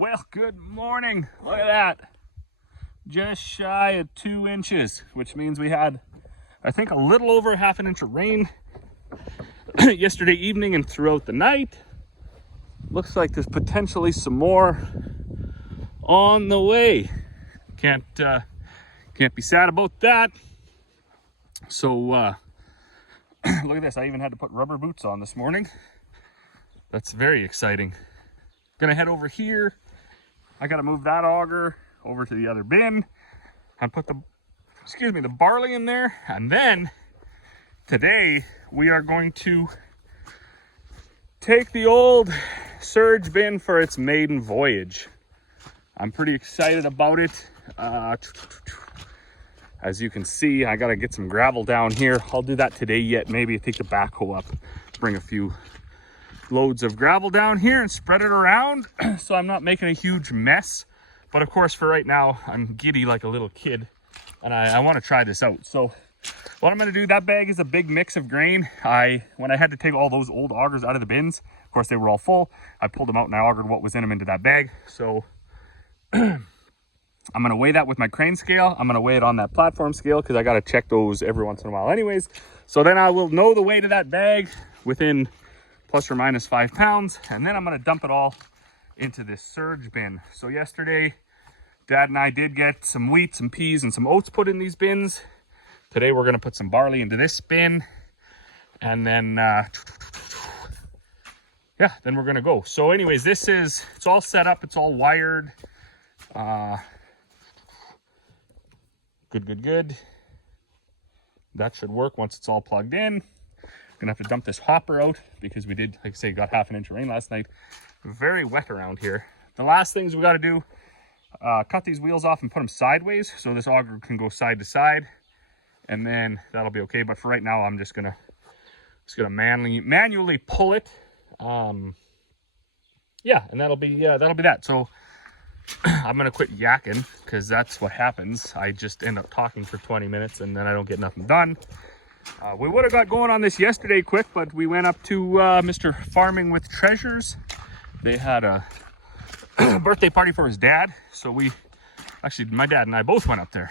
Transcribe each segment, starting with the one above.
Well, good morning. Look at that. Just shy of 2 inches, which means we had, I think, a little over half an inch of rain yesterday evening and throughout the night. Looks like there's potentially some more on the way. Can't be sad about that. So look at this. I even had to put rubber boots on this morning. That's very exciting. Gonna head over here. I gotta move that auger over to the other bin and put the barley in there. And then today we are going to take the old surge bin for its maiden voyage. I'm pretty excited about it. As you can see, I gotta get some gravel down here. I'll do that today yet. Maybe take the backhoe up, bring a few loads of gravel down here and spread it around so I'm not making a huge mess. But of course, for right now, I'm giddy like a little kid and I want to try this out. So what I'm going to do, that bag is a big mix of grain. When I had to take all those old augers out of the bins, of course they were all full, I pulled them out and I augered what was in them into that bag. So I'm going to weigh that with my crane scale. I'm going to weigh it on that platform scale because I got to check those every once in a while anyways. So then I will know the weight of that bag within plus or minus 5 pounds, and then I'm going to dump it all into this surge bin. So yesterday, Dad and I did get some wheat, some peas, and some oats put in these bins. Today we're going to put some barley into this bin, and then yeah, then we're going to go. So anyways, it's all set up, it's all wired. Good. That should work once it's all plugged in. Gonna have to dump this hopper out because we did, like I say, got half an inch of rain last night. Very wet around here. The last things we got to do, cut these wheels off and put them sideways so this auger can go side to side, and then that'll be okay. But for right now, I'm just gonna manually pull it. Yeah, and that'll be that. So I'm gonna quit yakking because that's what happens. I just end up talking for 20 minutes and then I don't get nothing done. We would have got going on this yesterday quick, but we went up to Mr. Farming with Treasures. They had a birthday party for his dad. So my dad and I both went up there.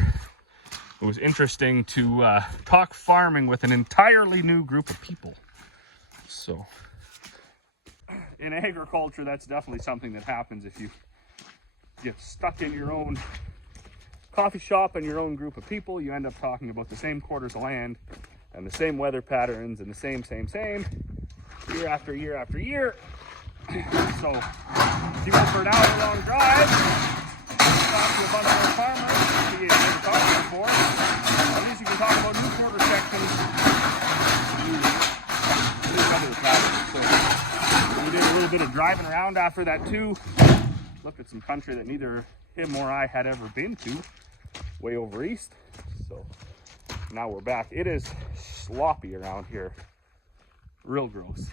It was interesting to talk farming with an entirely new group of people. So in agriculture, that's definitely something that happens if you get stuck in your own coffee shop and your own group of people. You end up talking about the same quarters of land and the same weather patterns and the same year after year after year. So if you go for an hour-long drive, talk to a bunch of farmers you didn't talk to before, at least you can talk about new quarter sections. So we did a little bit of driving around after that too. Looked at some country that neither him or I had ever been to, way over east. So now we're back. It is sloppy around here, real gross.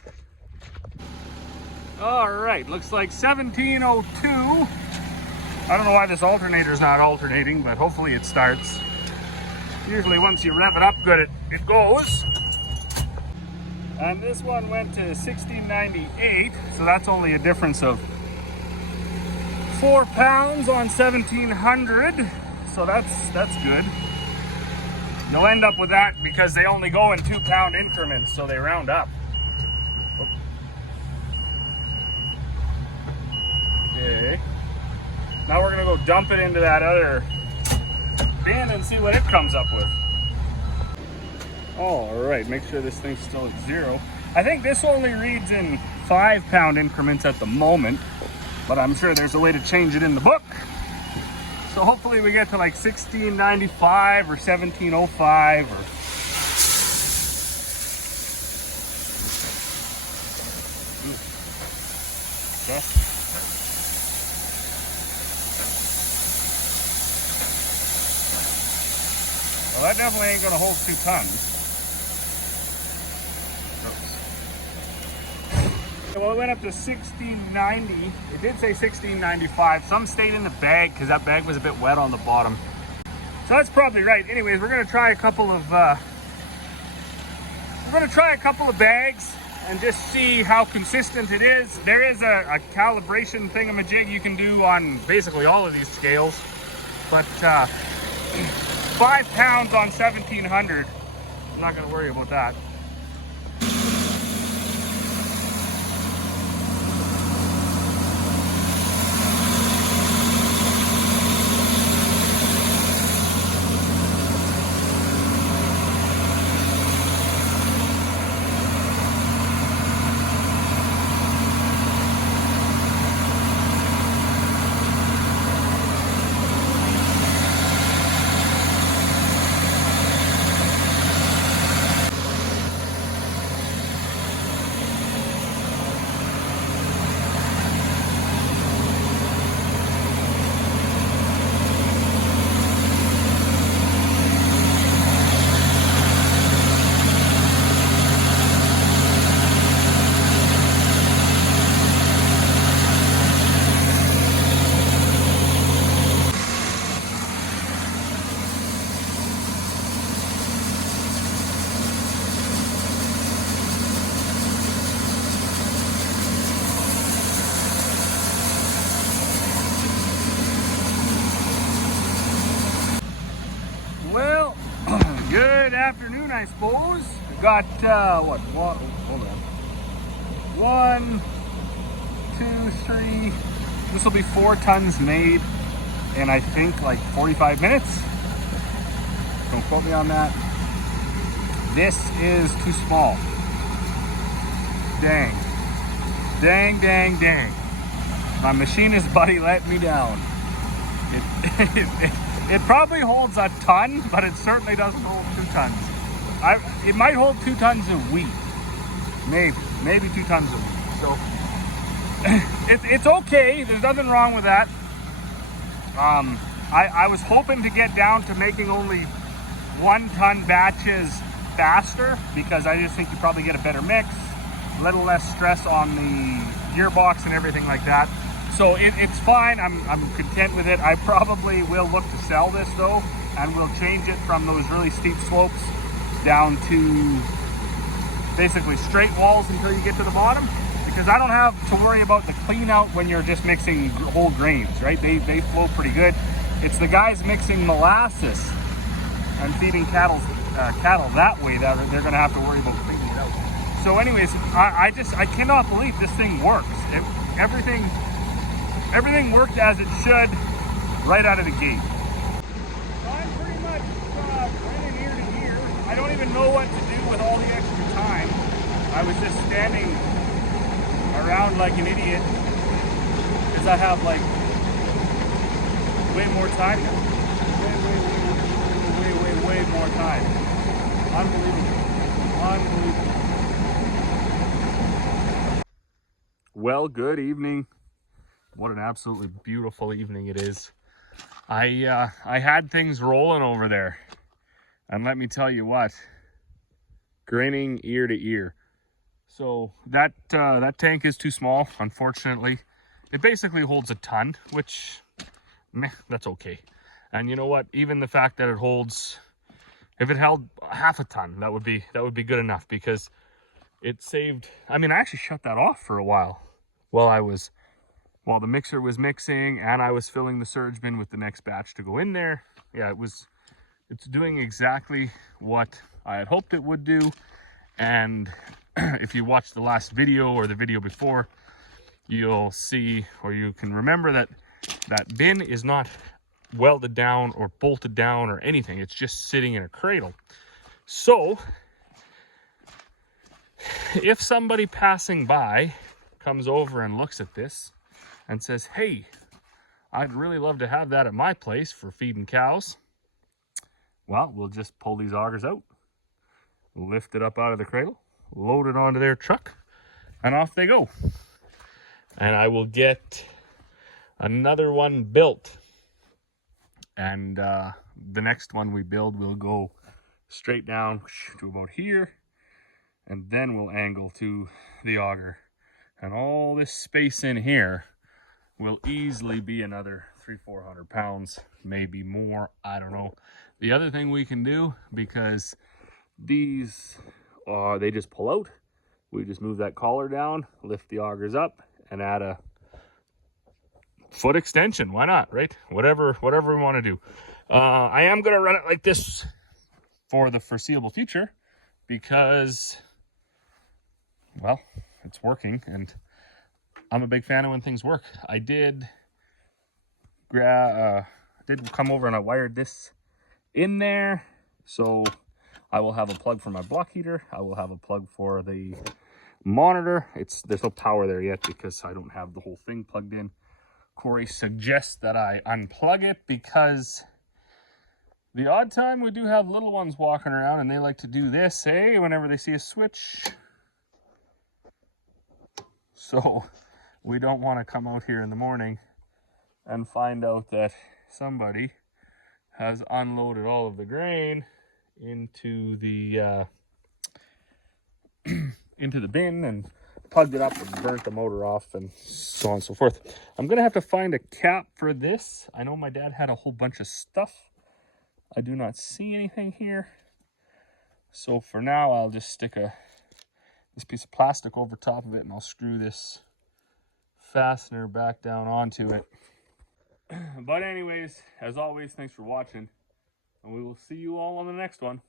All right, looks like 17:02. I don't know why this alternator is not alternating, but hopefully it starts. Usually once you rev it up good, it goes. And this one went to 1698, so that's only a difference of 4 pounds on 1700. So that's good. You'll end up with that because they only go in 2-pound increments, so they round up. Okay. Now we're gonna go dump it into that other bin and see what it comes up with. All right, make sure this thing's still at 0. I think this only reads in 5-pound increments at the moment, but I'm sure there's a way to change it in the book. So hopefully we get to like 1695 or 1705 or... Okay. Well, that definitely ain't gonna hold 2 tons. Well, it went up to 1690. It did say 1695. Some stayed in the bag because that bag was a bit wet on the bottom. So that's probably right. Anyways, we're gonna try a couple of bags and just see how consistent it is. There is a calibration thingamajig you can do on basically all of these scales, but 5 pounds on 1700, I'm not going to worry about that. Well, good afternoon, I suppose. We got, hold on. 1, 2, 3, this will be 4 tons made in, I think, like 45 minutes. Don't quote me on that. This is too small. Dang. Dang, dang, dang. My machinist buddy let me down. It probably holds a ton, but it certainly doesn't hold 2 tons. It might hold 2 tons a week. Maybe 2 tons a week. So it's okay. There's nothing wrong with that. I was hoping to get down to making only 1 ton batches faster, because I just think you probably get a better mix, a little less stress on the gearbox and everything like that. So it's fine. I'm content with it. I probably will look to sell this though, and we'll change it from those really steep slopes down to basically straight walls until you get to the bottom, because I don't have to worry about the clean out when you're just mixing whole grains, right? They flow pretty good. It's the guys mixing molasses and feeding cattle that way that they're going to have to worry about cleaning it out. So anyways, I cannot believe this thing works. Everything worked as it should right out of the gate. I'm pretty much running ear to ear. I don't even know what to do with all the extra time. I was just standing around like an idiot because I have like way more time now. Way more time. Unbelievable. Well, good evening. What an absolutely beautiful evening it is. I had things rolling over there, and let me tell you what, grinning ear to ear. So that tank is too small, unfortunately. It basically holds a ton, which, meh, that's okay. And you know what? Even the fact that it holds, if it held half a ton, that would be good enough, because it saved. I mean, I actually shut that off for a while while the mixer was mixing, and I was filling the surge bin with the next batch to go in there. Yeah, it's doing exactly what I had hoped it would do. And if you watch the last video or the video before, you'll see, or you can remember, that that bin is not welded down or bolted down or anything. It's just sitting in a cradle. So if somebody passing by comes over and looks at this and says, hey, I'd really love to have that at my place for feeding cows, well, we'll just pull these augers out, lift it up out of the cradle, load it onto their truck, and off they go. And I will get another one built. And the next one we build will go straight down to about here, and then we'll angle to the auger. And all this space in here will easily be another 300-400 pounds, maybe more, I don't know. The other thing we can do, because these they just pull out, we just move that collar down, lift the augers up, and add a foot extension. Why not, right? Whatever we want to do. I am going to run it like this for the foreseeable future because, well, it's working, and I'm a big fan of when things work. I did come over and I wired this in there, so I will have a plug for my block heater. I will have a plug for the monitor. There's no power there yet because I don't have the whole thing plugged in. Corey suggests that I unplug it because the odd time we do have little ones walking around and they like to do this, whenever they see a switch. So we don't want to come out here in the morning and find out that somebody has unloaded all of the grain into the into the bin and plugged it up and burnt the motor off and so on and so forth. I'm gonna have to find a cap for this. I know my dad had a whole bunch of stuff. I do not see anything here. So for now, I'll just stick this piece of plastic over top of it, and I'll screw this fastener back down onto it. But anyways, as always, thanks for watching, and we will see you all on the next one.